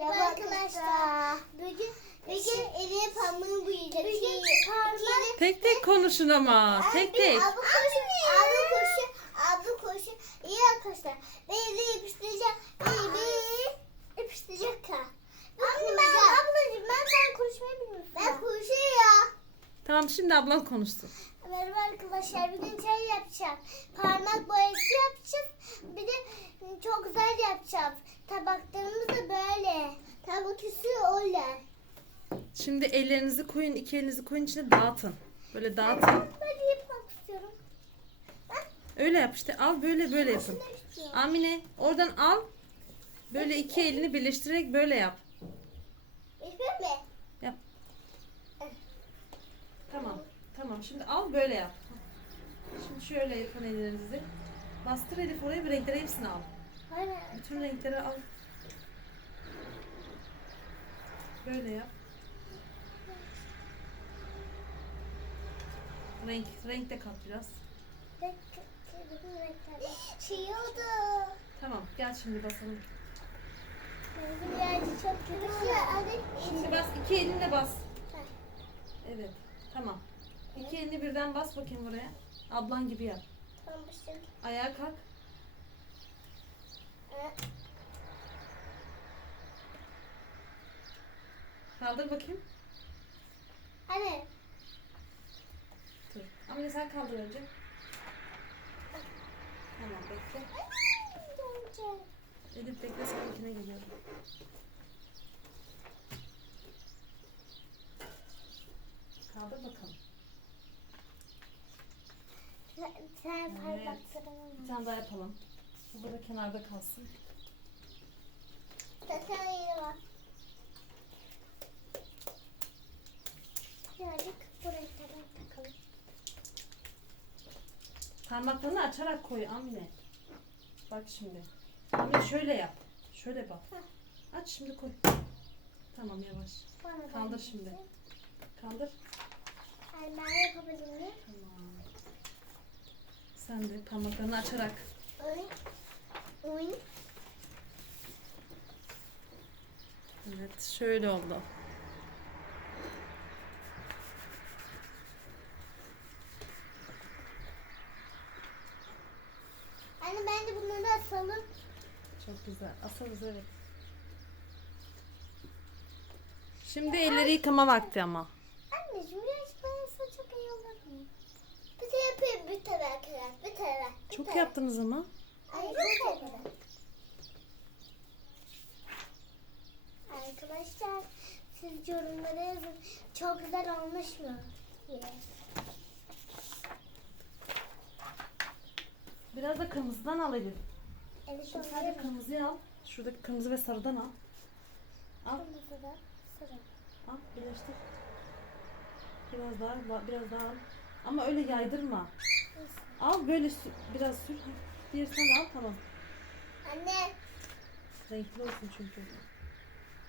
Merhaba arkadaşlar. Bugün bugün eli pamuğu boyayacağız. Bugün parmak. Tek tek konuşun ama. Tek tek. Abi koşu, abi koşu, abi koşu. İyi arkadaşlar. Ben eli yapıştıracağım. İyi bir yapıştıracak ha. Anne ben ablacığım ben sen konuşmayı bilmiyorum. Ben konuşuyorum. Tamam şimdi ablan konuşsun. Merhaba arkadaşlar. Bugün çay yapacağım. Parmak boyası yapacağız. Bir de çok güzel yapacağız. Tabaklarımız Tabak üstü öyle. Şimdi ellerinizi koyun, iki elinizi koyun içine dağıtın. Böyle dağıtın. Böyle yapmak istiyorum. Öyle yap işte. Al böyle böyle yapın. Amine oradan al. Böyle iki elini birleştirerek böyle yap. Yapayım mı? Yap. Tamam. Tamam. Şimdi al böyle yap. Şimdi şöyle yapın ellerinizi. Bastır Elif oraya bir renkleri hepsini al. Hayır. Bütün renkleri al. Böyle yap. Renk, renk de kat biraz. Şey oldu. Tamam gel şimdi basalım. Çok kötü. Şimdi bas iki elinle bas. Evet tamam. İki elini birden bas bakayım buraya. Ablan gibi yap. Ayağa kalk. Evet. Kaldır bakayım. Hadi. Dur. Amine sen kaldır önce. Tamam bekle. Elif bekle seninkine geliyorum. Kaldır bakalım. Sen Evet. parmaklarını Bir tane daha yapalım. Bu burada kenarda kalsın. Zaten yeri var. Birazcık Parmaklarını açarak koy Amine. Bak şimdi. Amine şöyle yap. Şöyle bak. Aç şimdi koy. Tamam yavaş. Bana Kaldır şimdi. Kaldır. Yani ben yapabilir miyim? Tamam. Sen de parmaklarını açarak. Oy. Oy. Evet şöyle oldu. Anne bence bunları asalım. Çok güzel. Asarız evet. Şimdi elleri yıkama vakti ama. Anneciğim birazcık bana asa çok iyi olur mu? Bir de yapayım bir tane kadar. Bir tane. Bir Çok tane. yaptınız ama. Ay bir tane. Arkadaşlar siz yorumlara yazın. Çok güzel olmuş mu? diye. Biraz da kırmızıdan al Elif. Evet Şimdi sadece kırmızıyı al. Şuradaki kırmızı ve sarıdan al. Al. Kırmızı da sarı. Al birleştir. Biraz daha biraz daha al. Ama öyle yaydırma. Al böyle sü- biraz sür. Diğer sen al tamam. Anne. Renkli olsun çünkü.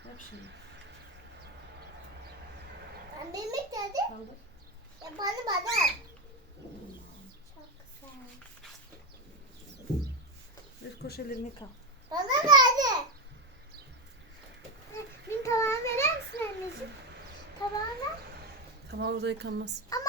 Yap şimdi. Ben benim geldi. Kaldır. Ya bana bana. Çok güzel. Bir koş ellerini yıka. Bana verdi. Bir tabağı verer misin anneciğim? Tabağı ver. Tamam orada yıkanmaz. Ama